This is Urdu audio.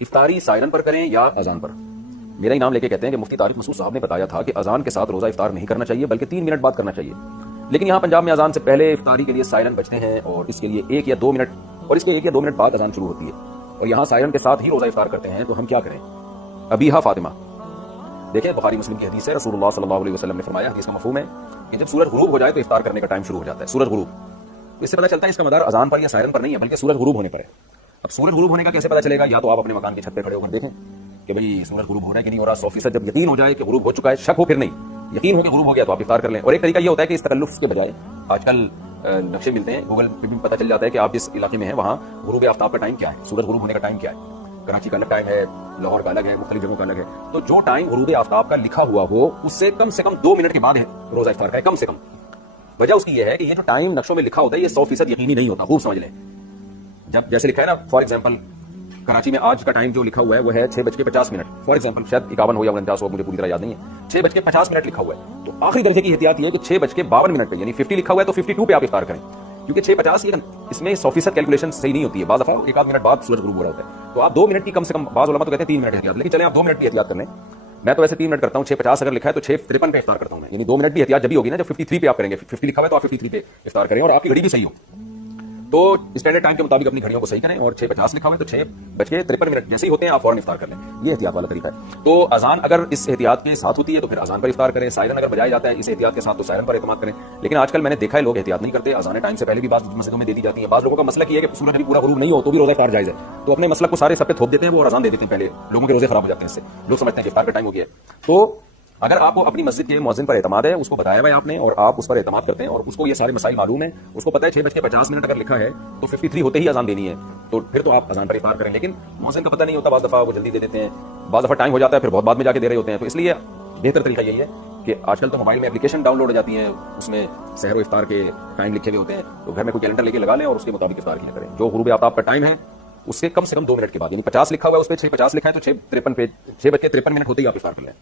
افطاری سائرن پر کریں یا اذان پر؟ میرا ہی نام لے کے کہتے ہیں کہ مفتی طارق مسعود صاحب نے بتایا تھا کہ اذان کے ساتھ روزہ افطار نہیں کرنا چاہیے بلکہ 3 منٹ بعد کرنا چاہیے، لیکن یہاں پنجاب میں اذان سے پہلے افطاری کے لیے سائرن بجتے ہیں اور اس کے لیے 1 یا 2 منٹ اور اس کے 1 یا 2 منٹ بعد اذان شروع ہوتی ہے، اور یہاں سائرن کے ساتھ ہی روزہ افطار کرتے ہیں، تو ہم کیا کریں؟ ابیہا فاطمہ، دیکھیں بخاری مسلم کی حدیث ہے، رسول اللہ صلی اللہ علیہ وسلم نے فرمایا، حدیث کا مفہوم ہے کہ جب سورج غروب ہو جائے تو افطار کرنے کا ٹائم شروع ہو جاتا ہے۔ سورج غروب، اس سے پتہ چلتا ہے اس کا مدار اذان پر یا سائرن پر نہیں ہے بلکہ سورج غروب ہونے پر ہے۔ اب سورج غروب ہونے کا کیسے پتہ چلے گا؟ یا تو آپ اپنے مکان کی چھت پہ کھڑے ہو کر دیکھیں کہ بھئی سورج غروب ہو رہا ہے کہ نہیں ہو رہا، 100% جب یقین ہو جائے کہ غروب ہو چکا ہے، شک ہو پھر نہیں، یقین ہو کہ غروب ہو گیا تو آپ افطار کر لیں۔ اور ایک طریقہ یہ ہوتا ہے کہ اس تکلف کے بجائے آج کل نقشے ملتے ہیں، گوگل پہ بھی پتہ چل جاتا ہے کہ آپ جس علاقے میں ہیں وہاں غروب آفتاب کا ٹائم کیا ہے، سورج غروب ہونے کا ٹائم کیا ہے، کراچی کا الگ ٹائم ہے، لاہور کا الگ ہے، مختلف جگہوں کا الگ ہے، تو جو ٹائم غروب آفتاب کا لکھا ہوا ہو اس سے کم 2 منٹ کے بعد ہے روزہ افطار کا ہے، کم سے کم۔ وجہ اس کی یہ ہے کہ یہ جو ٹائم نقشوں میں لکھا ہوتا ہے یہ 100% یقینی نہیں ہوتا، خوب سمجھ لیں۔ جب جیسے لکھا ہے نا، فار ایگزامپل کراچی میں آج کا ٹائم جو لکھا ہوا ہے وہ ہے 6:50، فار ایگزامپل، شاید 51 ہو یا 49 ہو، مجھے پوری طرح یاد نہیں ہے، 6:50 لکھا ہوا ہے، تو آخری درجے کی احتیاط یہ ہے کہ 6:52 پہ یعنی 50 لکھا ہوا ہے تو 52 پہ آپ افطار کریں، کیونکہ 6:50 یہ اس میں 100% کیلکولیشن صحیح نہیں ہوتی ہے، بعض دفعہ 1 منٹ بعد سورج غروب ہو رہا ہوتا ہے، تو آپ 2 منٹ کی کم سے کم، بعض علماء تو کہتے ہیں 3 منٹ احتیاط، لیکن چلیں آپ 2 منٹ کی احتیاط کر لیں۔ میں تو ویسے 3 منٹ کرتا ہوں، 6:50 اگر لکھا ہے تو 6:53 پہ افطار کرتا ہوں میں، یعنی 2 منٹ بھی احتیاط جبھی ہوگی نا جب 53 پہ آپ کریں گے، 50 لکھا ہوا ہے تو آپ 53 پہ افطار کریں اور آپ کی گھڑی بھی صحیح ہو، تو اسٹینڈرڈ ٹائم کے مطابق اپنی گھڑیوں کو صحیح کریں، اور 6:50 لکھا ہوا ہے تو 6:53 جیسے ہی ہوتے ہیں آپ فوراً افطار کر لیں، یہ احتیاط والا طریقہ ہے۔ تو اذان اگر اس احتیاط کے ساتھ ہوتی ہے تو پھر اذان پر افطار کریں، سائرن اگر بجایا جاتا ہے اس احتیاط کے ساتھ تو سائرن پر اعتماد کریں، لیکن آج کل میں نے دیکھا ہے لوگ احتیاط نہیں کرتے، اذان ٹائم سے پہلے بھی بعض مسجدوں میں دے دی جاتی ہیں، بعض لوگوں کا مسئلہ یہ ہے کہ سورج ابھی پورا غروب نہیں ہو تو بھی روزہ افطار جائز ہے، تو اپنے مسئلہ کو سارے سب پہ تھوپ دیتے ہیں وہ اور اذان دے دیتے ہیں پہلے، لوگوں کے روزے خراب ہو جاتے ہیں اس سے، لوگ سمجھتے ہیں کہ افطار کا ٹائم ہو گیا ہے۔ تو اگر آپ کو اپنی مسجد کے مؤذن پر اعتماد ہے، اس کو بتایا ہوا ہے آپ نے اور آپ اس پر اعتماد کرتے ہیں اور اس کو یہ سارے مسائل معلوم ہیں، اس کو پتہ ہے 6:50 اگر لکھا ہے تو 53 ہوتے ہی اذان دینی ہے، تو پھر تو آپ اذان پر افطار کریں، لیکن مؤذن کا پتہ نہیں ہوتا، بعض دفعہ وہ جلدی دے دیتے ہیں، بعض دفعہ ٹائم ہو جاتا ہے پھر بہت بعد میں جا کے دے رہے ہوتے ہیں، تو اس لیے بہتر طریقہ یہی ہے کہ آج کل تو موبائل میں اپلیکیشن ڈاؤن لوڈ ہو جاتی ہیں، اس میں سحر و افطار کے ٹائم لکھے ہوئے ہوتے ہیں، تو گھر میں کوئی کیلنڈر لے کے لگا لیں اور اس کے مطابق افطار کیا کریں، جو غروب آفتاب کا ٹائم ہے اس سے کم 2 منٹ کے بعد، یعنی 50 لکھا ہوا ہے اس پہ 6:50 لکھا ہے تو 6:53 ہوتے ہی آپ افطار کر لیں۔